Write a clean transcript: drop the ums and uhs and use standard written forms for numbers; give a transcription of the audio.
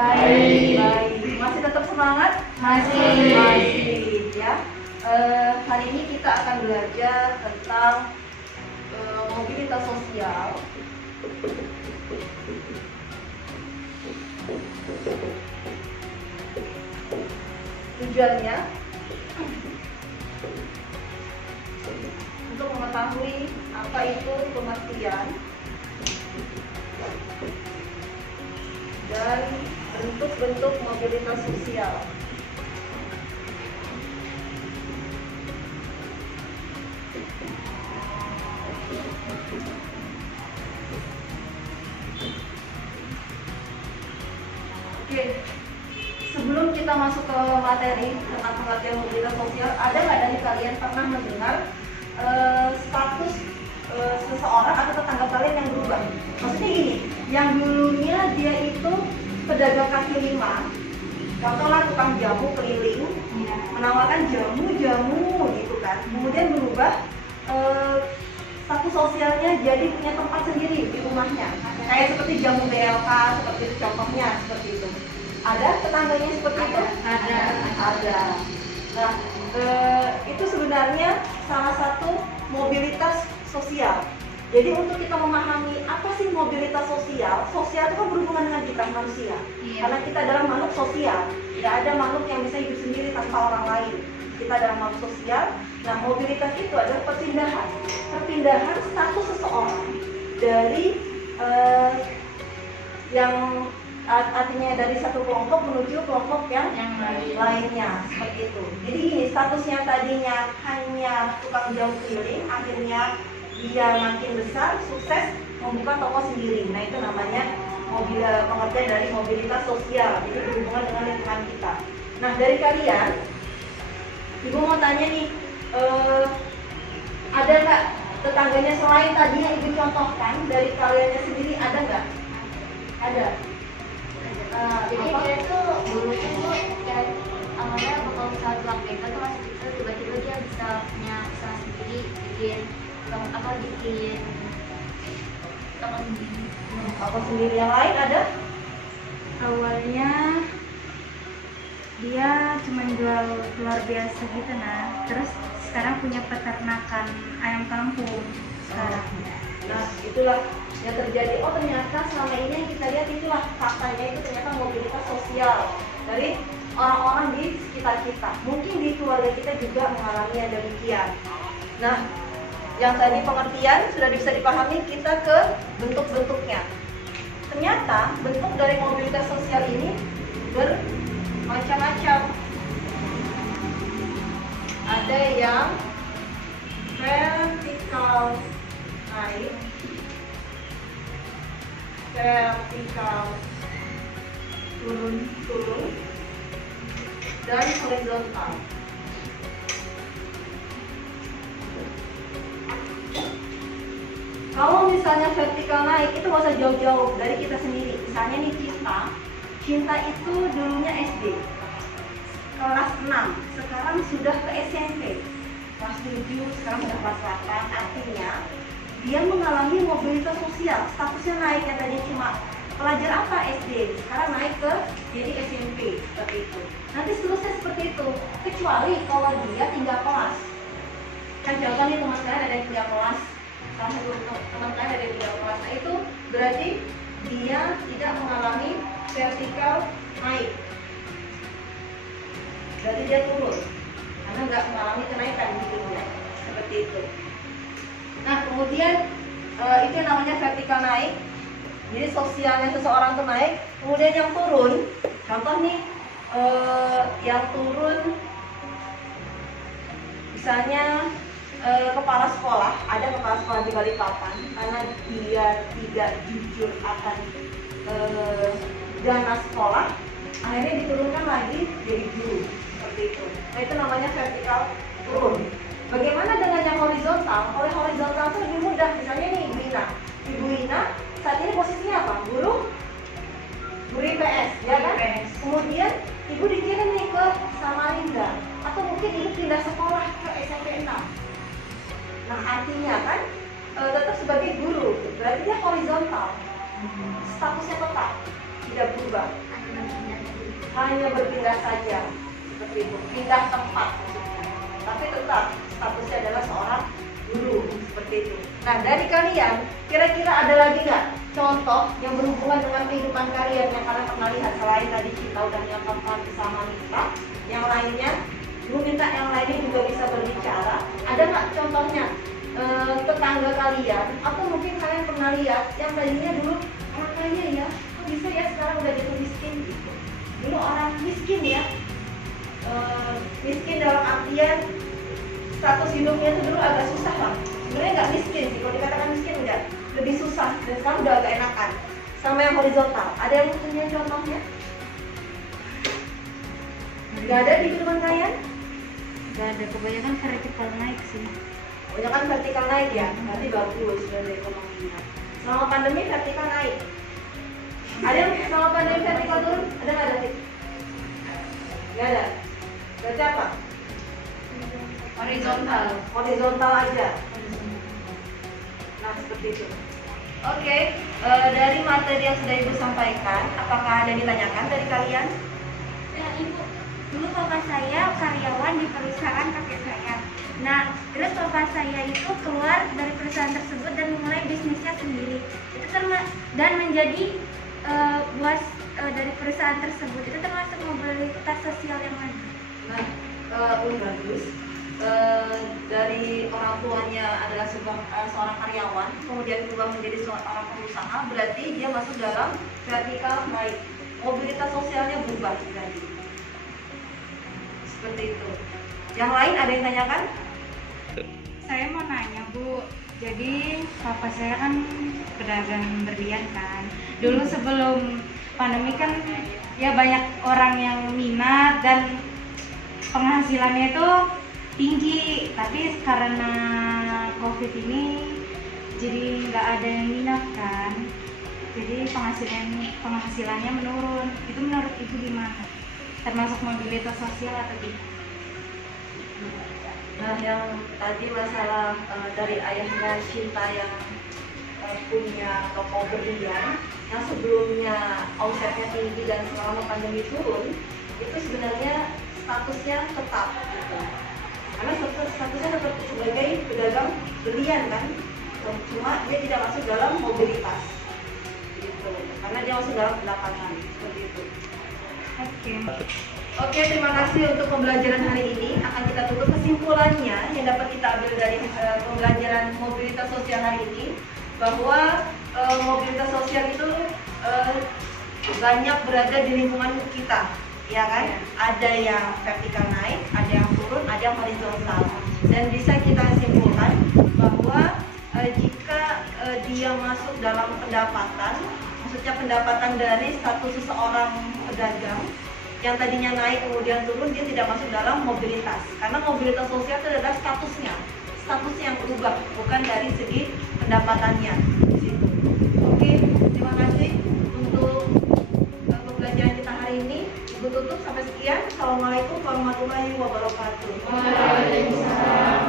Baik. Baik. Masih tetap semangat? Masih. Masih ya. Hari ini kita akan belajar tentang mobilitas sosial. Tujuannya untuk mengetahui apa itu pengertian dan bentuk-bentuk mobilitas sosial. Oke, sebelum kita masuk ke materi tentang pengertian mobilitas sosial, ada nggak dari kalian pernah mendengar status seseorang atau tetangga kalian yang berubah? Maksudnya gini, yang dulunya dia itu pedagang kaki lima, contohnya tukang jamu keliling, menawarkan jamu-jamu gitu kan, kemudian berubah status sosialnya jadi punya tempat sendiri di rumahnya, kayak seperti jamu BLK, seperti itu contohnya, seperti itu. Ada tetangganya seperti itu? Ada. Nah, itu sebenarnya salah satu mobilitas sosial. Jadi untuk kita memahami apa sih mobilitas sosial, sosial itu kan berhubungan dengan kita manusia. Karena kita adalah makhluk sosial, tidak ada makhluk yang bisa hidup sendiri tanpa orang lain. Kita adalah makhluk sosial. Nah, mobilitas itu adalah perpindahan status seseorang dari yang artinya dari satu kelompok menuju kelompok yang lainnya, seperti itu. Jadi gini, statusnya tadinya hanya tukang jamu keliling, akhirnya dia makin besar, sukses membuka toko sendiri. Nah, itu namanya pengertian dari mobilitas sosial. Itu berhubungan dengan lingkungan kita. Nah, dari kalian, Ibu mau tanya nih, ada nggak tetangganya selain tadi yang Ibu contohkan dari kaliannya sendiri, ada nggak? Ada. Jadi dia tuh dulunya tuh kayak awalnya kalau misalnya tukang bengkel tuh masih kecil, tiba-tiba dia bisa punya usaha sendiri, bikin Apa sendiri, yang lain ada? Awalnya dia cuma jual telur biasa gitu, nah terus sekarang punya peternakan ayam kampung sekarang. Nah, itulah yang terjadi. Oh, ternyata selama ini yang kita lihat itulah faktanya, itu ternyata mobilitas sosial dari orang-orang di sekitar kita. Mungkin di keluarga kita juga mengalami yang demikian. Nah, yang tadi pengertian sudah bisa dipahami, kita ke bentuk-bentuknya. Ternyata bentuk dari mobilitas sosial ini bermacam-macam. Ada yang vertikal naik, vertikal turun, dan horizontal. Kalau misalnya vertikal naik, itu nggak usah jauh-jauh dari kita sendiri. Misalnya nih Cinta itu dulunya SD, kelas 6, sekarang sudah ke SMP, kelas 7, sekarang sudah kelas 8. Artinya dia mengalami mobilitas sosial, statusnya naik. Yang tadi cuma pelajar apa SD, sekarang naik ke jadi SMP, seperti itu. Nanti seterusnya seperti itu, kecuali kalau dia tinggal kelas. Kan contoh nih teman kalian ada yang tinggal kelas, salah satu teman kalian ada yang tinggal kelas, nah itu berarti dia tidak mengalami vertikal naik, berarti dia turun karena nggak mengalami kenaikan hidupnya, seperti itu. Nah, kemudian itu yang namanya vertikal naik. Jadi sosialnya seseorang tuh naik. Kemudian yang turun, contoh nih, yang turun misalnya kepala sekolah, ada kepala sekolah di Balikpapan, karena dia tidak jujur akan dana sekolah, akhirnya diturunkan lagi jadi guru, seperti itu. Nah, itu namanya vertikal turun. Bagaimana dengan yang horizontal? Oleh horizontal itu lebih mudah. Misalnya nih Ibu Ina saat ini posisinya apa? Guru IPS, ya kan? Kemudian Ibu dikirim nih ke Samarinda, atau mungkin Ibu pindah sekolah ke SMP 6. Nah, artinya kan tetap sebagai guru, berarti dia horizontal, statusnya tetap tidak berubah. hanya berpindah saja, seperti itu, pindah tempat maksudnya. Tapi tetap statusnya adalah seorang guru, seperti itu. Nah, dari kalian, kira-kira ada lagi nggak contoh yang berhubungan dengan kehidupan kalian yang kalian pernah lihat selain tadi kita udah nyampaikan bersama kita, yang lainnya, Ibu minta yang lainnya juga bisa berbicara. Ada nggak contohnya tetangga kalian, atau mungkin kalian pernah lihat yang tadinya dulu orang kaya ya, kok bisa ya sekarang udah jadi miskin gitu. Dulu orang miskin ya, miskin dalam artian status hidupnya itu dulu agak susah lah. Sebenarnya nggak miskin sih, kalau dikatakan miskin udah lebih susah, dan sekarang udah agak enakan. Sama yang horizontal, ada yang punya contohnya? Nggak ada di kehidupan kalian? Gak ada, kebanyakan vertikal naik sih. Kebanyakan vertikal naik ya, berarti bagus dari ekonominya. Selama pandemi vertikal naik. Ada yang selama pandemi vertikal turun? Ada nggak ada? Nggak ada. Berarti apa? Horizontal. Horizontal aja. Nah, seperti itu. Oke, dari materi yang sudah Ibu sampaikan, apakah ada yang ditanyakan dari kalian? Ya, Ibu, dulu bapak saya karyawan di perusahaan kakek saya. Nah, terus bapak saya itu keluar dari perusahaan tersebut dan memulai bisnisnya sendiri. Itu dan menjadi bos dari perusahaan tersebut. Itu termasuk mobilitas sosial yang mana? Nah, bagus. Dari orang tuanya adalah seorang karyawan, kemudian berubah menjadi seorang pengusaha, berarti dia masuk dalam vertikal naik. Mobilitas sosialnya berubah berarti. Seperti itu. Yang lain ada yang tanyakan? Saya mau nanya, Bu. Jadi papa saya kan pedagang berlian kan. Dulu sebelum pandemi kan ya banyak orang yang minat dan penghasilannya itu tinggi, tapi karena COVID ini jadi nggak ada yang minat kan. Jadi penghasilannya menurun. Itu menurut Ibu gimana? Termasuk mobilitas sosial atau tidak? Nah, yang tadi masalah dari ayahnya Cinta yang punya toko berlian, yang sebelumnya omsetnya tinggi dan selama pandemi turun, itu sebenarnya statusnya tetap gitu. Karena statusnya tetap sebagai pedagang berlian kan, cuma dia tidak masuk dalam mobilitas gitu, karena dia masuk dalam pendapatan seperti itu. Oke, terima kasih untuk pembelajaran hari ini. Akan kita tutup kesimpulannya yang dapat kita ambil dari pembelajaran mobilitas sosial hari ini, bahwa mobilitas sosial itu banyak berada di lingkungan kita, ya kan? Ada yang vertikal naik, ada yang turun, ada yang horizontal. Dan bisa kita simpulkan bahwa jika dia masuk dalam pendapatan, maksudnya pendapatan dari status seseorang pedagang yang tadinya naik kemudian turun, dia tidak masuk dalam mobilitas, karena mobilitas sosial itu adalah statusnya yang berubah, bukan dari segi pendapatannya di situ. Oke, terima kasih untuk pembelajaran kita hari ini. Ibu tutup sampai sekian. Assalamualaikum warahmatullahi wabarakatuh. Waalaikumsalam.